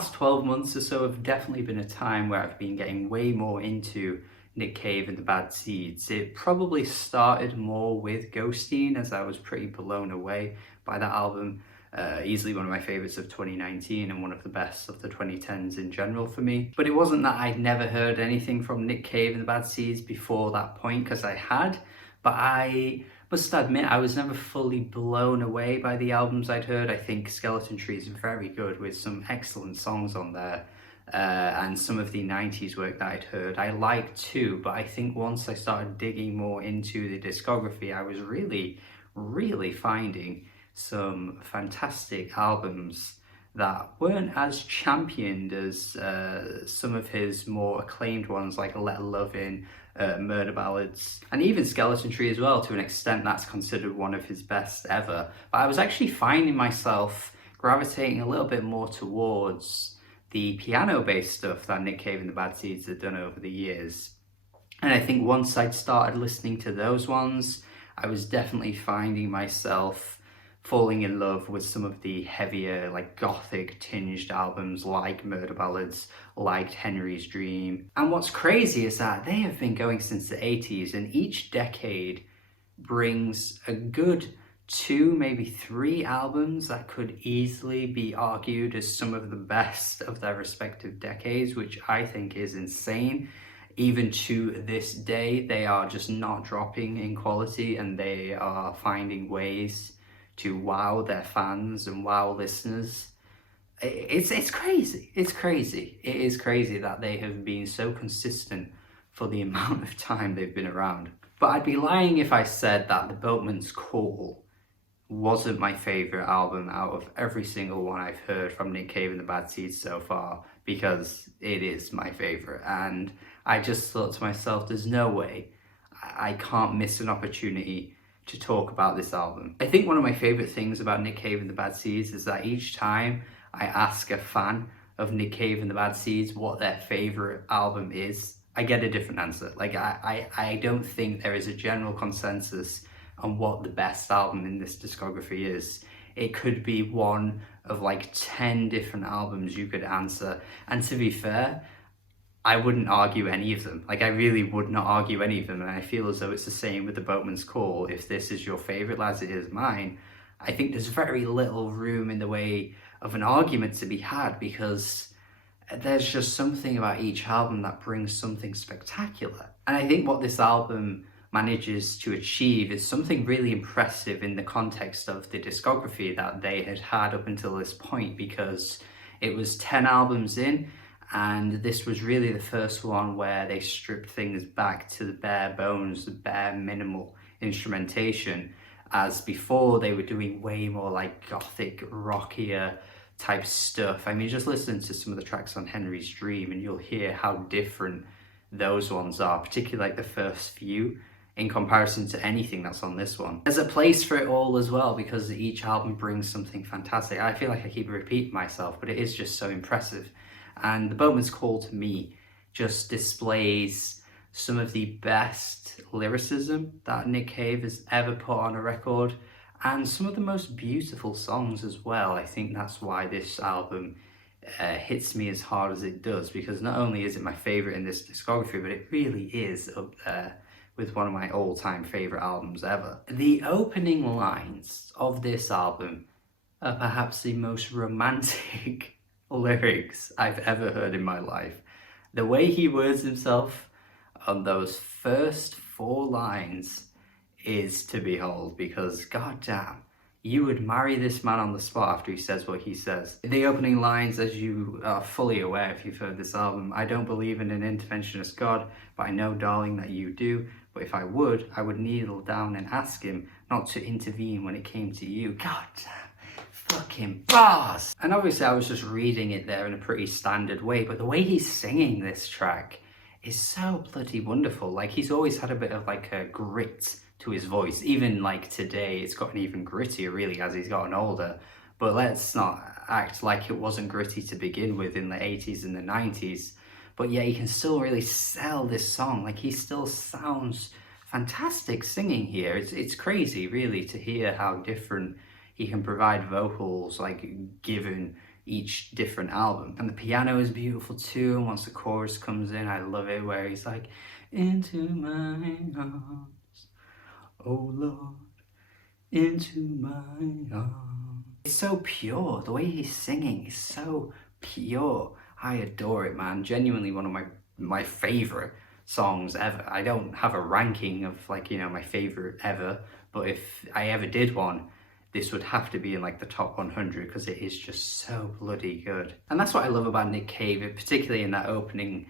last 12 months or so have definitely been a time where I've been getting way more into Nick Cave and the Bad Seeds. It probably started more with Ghosteen, as I was pretty blown away by that album. Easily one of my favorites of 2019 and one of the best of the 2010s in general for me. But it wasn't that I'd never heard anything from Nick Cave and the Bad Seeds before that point, because I had, but I must admit I was never fully blown away by the albums I'd heard. I think Skeleton Tree is very good with some excellent songs on there. And some of the 90s work that I'd heard I liked too, but I think once I started digging more into the discography, I was really finding some fantastic albums that weren't as championed as some of his more acclaimed ones like Let Love In, Murder Ballads, and even Skeleton Tree as well. To an extent, that's considered one of his best ever. But I was actually finding myself gravitating a little bit more towards the piano-based stuff that Nick Cave and the Bad Seeds had done over the years. And I think once I'd started listening to those ones, I was definitely finding myself falling in love with some of the heavier, like gothic tinged albums like Murder Ballads, like Henry's Dream. And what's crazy is that they have been going since the 80s, and each decade brings a good 2, maybe 3 albums that could easily be argued as some of the best of their respective decades, which I think is insane. Even to this day, they are just not dropping in quality, and they are finding ways to wow their fans and wow listeners. It's crazy. It's crazy. It is crazy that they have been so consistent for the amount of time they've been around. But I'd be lying if I said that The Boatman's Call wasn't my favorite album out of every single one I've heard from Nick Cave and the Bad Seeds so far, because it is my favorite. And I just thought to myself, there's no way I can't miss an opportunity to talk about this album. I think one of my favorite things about Nick Cave and the Bad Seeds is that each time I ask a fan of Nick Cave and the Bad Seeds what their favorite album is, I get a different answer. Like I don't think there is a general consensus on what the best album in this discography is. It could be one of like 10 different albums you could answer. And to be fair, I wouldn't argue any of them. Like, I really would not argue any of them. And I feel as though it's the same with The Boatman's Call. If this is your favorite, as it is mine, I think there's very little room in the way of an argument to be had, because there's just something about each album that brings something spectacular. And I think what this album manages to achieve is something really impressive in the context of the discography that they had had up until this point, because it was 10 albums in, and this was really the first one where they stripped things back to the bare bones, the bare minimal instrumentation, as before they were doing way more like gothic, rockier type stuff. I mean, just listen to some of the tracks on Henry's Dream and you'll hear how different those ones are, particularly like the first few, in comparison to anything that's on this one. There's a place for it all as well, because each album brings something fantastic. I feel like I keep repeating myself, but it is just so impressive. And The Boatman's Call, to me, just displays some of the best lyricism that Nick Cave has ever put on a record, and some of the most beautiful songs as well. I think that's why this album hits me as hard as it does, because not only is it my favorite in this discography, but it really is up there with one of my all-time favorite albums ever. The opening lines of this album are perhaps the most romantic lyrics I've ever heard in my life. The way he words himself on those first 4 lines is to behold, because goddamn, you would marry this man on the spot after he says what he says. The opening lines, as you are fully aware if you've heard this album, I don't believe in an interventionist God, but I know, darling, that you do. But if I would kneel down and ask him not to intervene when it came to you. God damn. Fucking bars! And obviously I was just reading it there in a pretty standard way, but the way he's singing this track is so bloody wonderful. Like, he's always had a bit of like a grit to his voice. Even like today, it's gotten even grittier really as he's gotten older. But let's not act like it wasn't gritty to begin with in the 80s and the 90s. But yeah, you can still really sell this song. Like, he still sounds fantastic singing here. It's crazy really to hear how different he can provide vocals, like given each different album. And the piano is beautiful too, and once the chorus comes in, I love it, where he's like, into my arms, oh Lord, into my arms. It's so pure. The way he's singing is so pure. I adore it, man. Genuinely one of my favorite songs ever. I don't have a ranking of like, you know, my favorite ever, but if I ever did one, this would have to be in like the top 100 because it is just so bloody good. And that's what I love about Nick Cave, particularly in that opening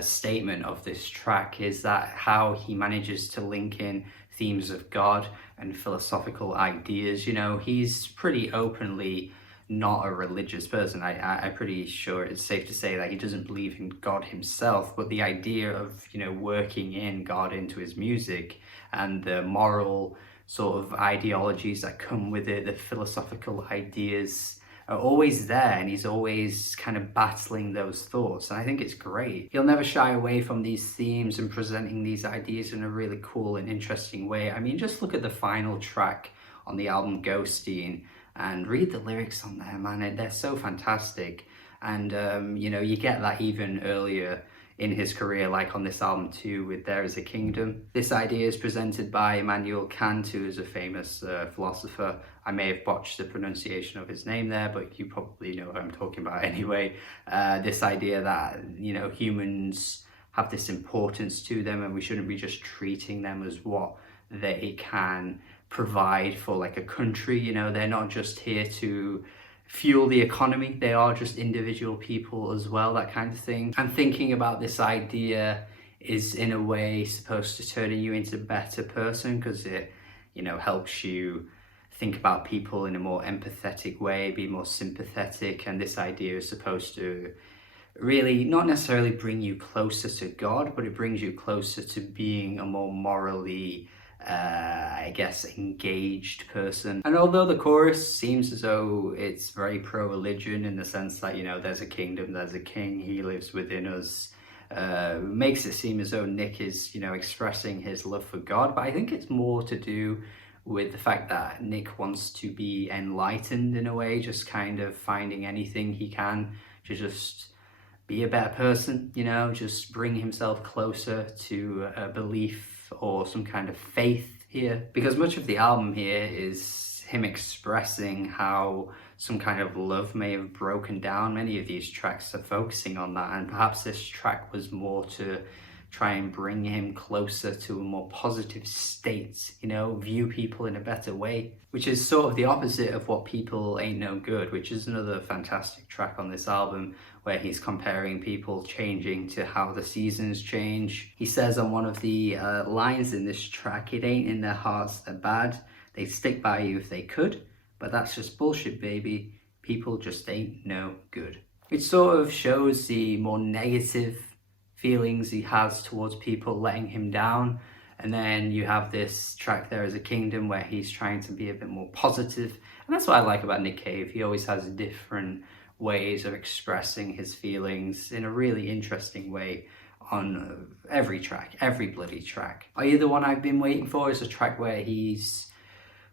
statement of this track, is that how he manages to link in themes of God and philosophical ideas. You know, he's pretty openly not a religious person. I'm pretty sure it's safe to say that he doesn't believe in God himself, but the idea of, you know, working in God into his music and the moral sort of ideologies that come with it, the philosophical ideas, are always there, and he's always kind of battling those thoughts, and I think it's great. He'll never shy away from these themes and presenting these ideas in a really cool and interesting way. I mean, just look at the final track on the album, Ghosteen, and read the lyrics on there, man. They're so fantastic. And you know, you get that even earlier in his career, like on this album too, with There Is a Kingdom. This idea is presented by Immanuel Kant, who is a famous philosopher. I may have botched the pronunciation of his name there, but you probably know what I'm talking about anyway. This idea that, you know, humans have this importance to them, and we shouldn't be just treating them as what they can provide for like a country. You know, they're not just here to fuel the economy, they are just individual people as well, that kind of thing. And thinking about this idea is in a way supposed to turn you into a better person, because it, you know, helps you think about people in a more empathetic way, be more sympathetic. And this idea is supposed to really not necessarily bring you closer to God, but it brings you closer to being a more morally I guess engaged person. And although the chorus seems as though it's very pro-religion in the sense that, you know, there's a kingdom, there's a king, he lives within us, makes it seem as though Nick is, you know, expressing his love for God, but I think it's more to do with the fact that Nick wants to be enlightened in a way, just kind of finding anything he can to just be a better person, you know, just bring himself closer to a belief or some kind of faith here. Because much of the album here is him expressing how some kind of love may have broken down. Many of these tracks are focusing on that, and perhaps this track was more to try and bring him closer to a more positive state, you know, view people in a better way, which is sort of the opposite of what People Ain't No Good, which is another fantastic track on this album, where he's comparing people changing to how the seasons change. He says on one of the lines in this track, "It ain't in their hearts they're bad, they'd stick by you if they could, but that's just bullshit, baby, people just ain't no good." Which sort of shows the more negative feelings he has towards people letting him down. And then you have this track, There Is a Kingdom, where he's trying to be a bit more positive. And that's what I like about Nick Cave. He always has different ways of expressing his feelings in a really interesting way on every track, every bloody track. Are You the One I've Been Waiting For is a track where he's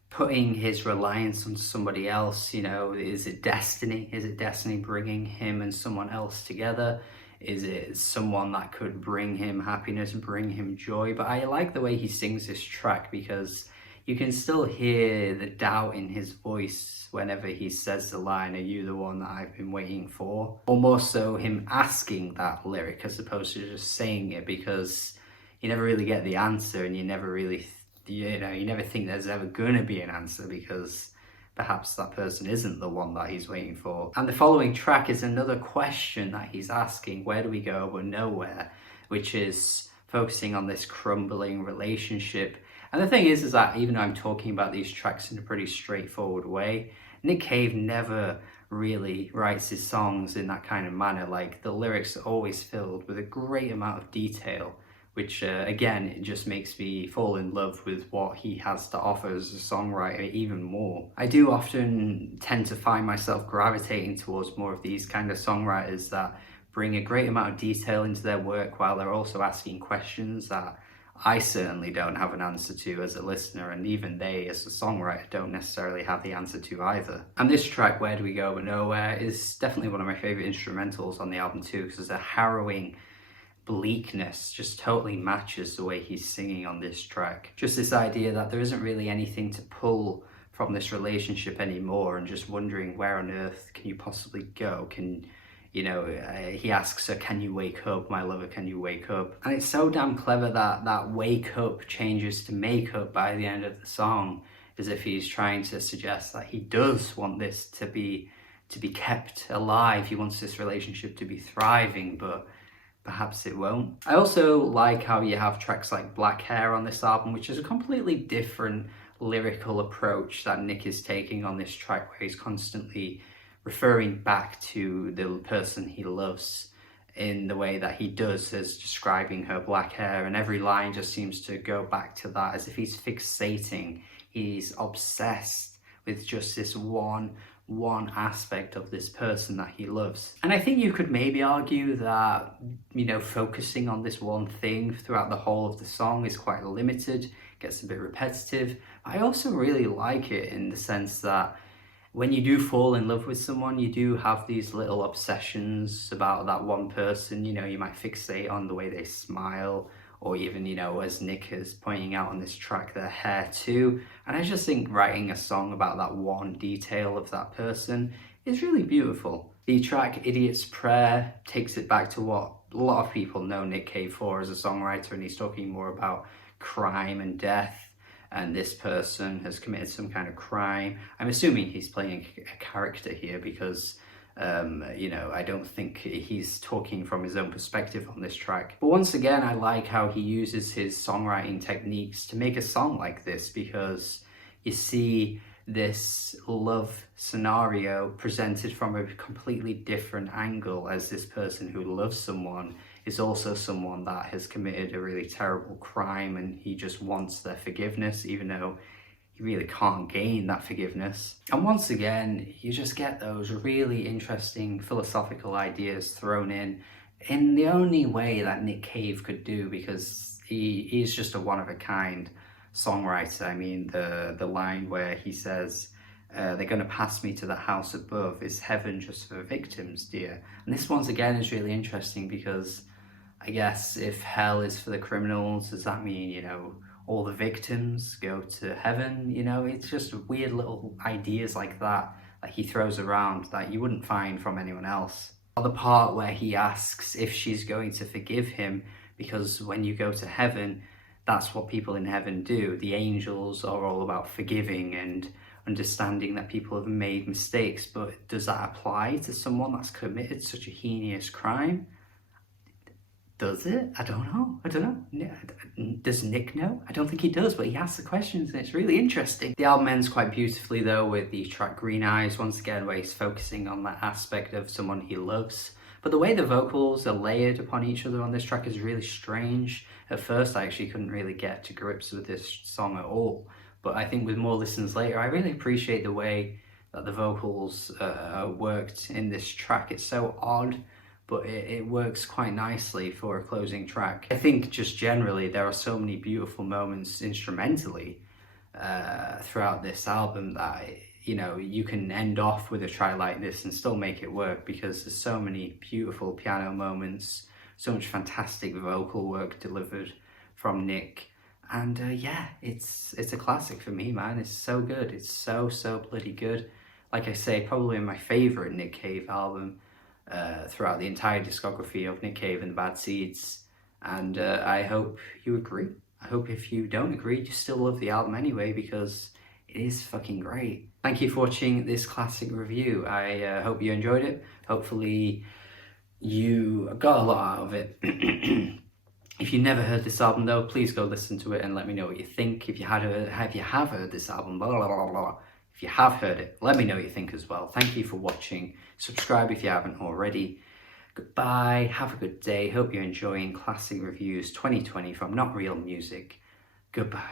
putting his reliance on somebody else. You know, is it destiny? Is it destiny bringing him and someone else together? Is it someone that could bring him happiness, bring him joy? But I like the way he sings this track, because you can still hear the doubt in his voice whenever he says the line, "Are you the one that I've been waiting for?" Or more so him asking that lyric as opposed to just saying it, because you never really get the answer, and you never really, you know, you never think there's ever gonna be an answer, because perhaps that person isn't the one that he's waiting for. And the following track is another question that he's asking: where do we go but nowhere? Which is focusing on this crumbling relationship. And the thing is that even though I'm talking about these tracks in a pretty straightforward way, Nick Cave never really writes his songs in that kind of manner. Like, the lyrics are always filled with a great amount of detail, which again, it just makes me fall in love with what he has to offer as a songwriter even more. I do often tend to find myself gravitating towards more of these kind of songwriters that bring a great amount of detail into their work while they're also asking questions that I certainly don't have an answer to as a listener, and even they as a songwriter don't necessarily have the answer to either. And this track, Where Do We Go But Nowhere, is definitely one of my favourite instrumentals on the album too, because there's a harrowing bleakness, just totally matches the way he's singing on this track. Just this idea that there isn't really anything to pull from this relationship anymore, and just wondering where on earth can you possibly go? He asks her, can you wake up, my lover, can you wake up? And it's so damn clever that that wake up changes to make up by the end of the song, as if he's trying to suggest that he does want this to be kept alive. He wants this relationship to be thriving, but perhaps it won't. I also like how you have tracks like Black Hair on this album, which is a completely different lyrical approach that Nick is taking on this track, where he's constantly referring back to the person he loves in the way that he does, as describing her black hair, and every line just seems to go back to that, as if he's fixating, he's obsessed with just this one aspect of this person that he loves. And I think you could maybe argue that, focusing on this one thing throughout the whole of the song is quite limited, gets a bit repetitive. I also really like it in the sense that when you do fall in love with someone, you do have these little obsessions about that one person. You might fixate on the way they smile, or even, as Nick is pointing out on this track, their hair too. And I just think writing a song about that one detail of that person is really beautiful. The track Idiot's Prayer takes it back to what a lot of people know Nick Cave for as a songwriter, and he's talking more about crime and death, and this person has committed some kind of crime. I'm assuming he's playing a character here, because I don't think he's talking from his own perspective on this track. But once again, I like how he uses his songwriting techniques to make a song like this, because you see this love scenario presented from a completely different angle, as this person who loves someone is also someone that has committed a really terrible crime, and he just wants their forgiveness, even though he really can't gain that forgiveness. And once again, you just get those really interesting philosophical ideas thrown in the only way that Nick Cave could do, because he's just a one-of-a-kind songwriter. I mean, the line where he says, they're going to pass me to the house above, is heaven just for victims, dear? And this once again is really interesting, because I guess if hell is for the criminals, does that mean, all the victims go to heaven? It's just weird little ideas like that he throws around that you wouldn't find from anyone else. Or the part where he asks if she's going to forgive him, because when you go to heaven, that's what people in heaven do. The angels are all about forgiving and understanding that people have made mistakes, but does that apply to someone that's committed such a heinous crime? Does it? I don't know. Does Nick know? I don't think he does, but he asks the questions, and it's really interesting. The album ends quite beautifully though, with the track Green Eyes, once again, where he's focusing on that aspect of someone he loves. But the way the vocals are layered upon each other on this track is really strange. At first, I actually couldn't really get to grips with this song at all. But I think with more listens later, I really appreciate the way that the vocals are worked in this track. It's so odd, but it works quite nicely for a closing track. I think just generally there are so many beautiful moments instrumentally throughout this album that you can end off with a track like this and still make it work, because there's so many beautiful piano moments, so much fantastic vocal work delivered from Nick. And yeah, it's a classic for me, man. It's so good. It's so bloody good. Like I say, probably my favorite Nick Cave album throughout the entire discography of Nick Cave and the Bad Seeds. And I hope you agree. I hope if you don't agree, you still love the album anyway, because it is fucking great. Thank you for watching this classic review. I hope you enjoyed it. Hopefully you got a lot out of it. If you never heard this album though, please go listen to it and let me know what you think. If you have heard this album, blah, blah, blah, blah. If you have heard it, let me know what you think as well. Thank you for watching. Subscribe if you haven't already. Goodbye, have a good day. Hope you're enjoying Classic Reviews 2020 from Not Real Music. Goodbye.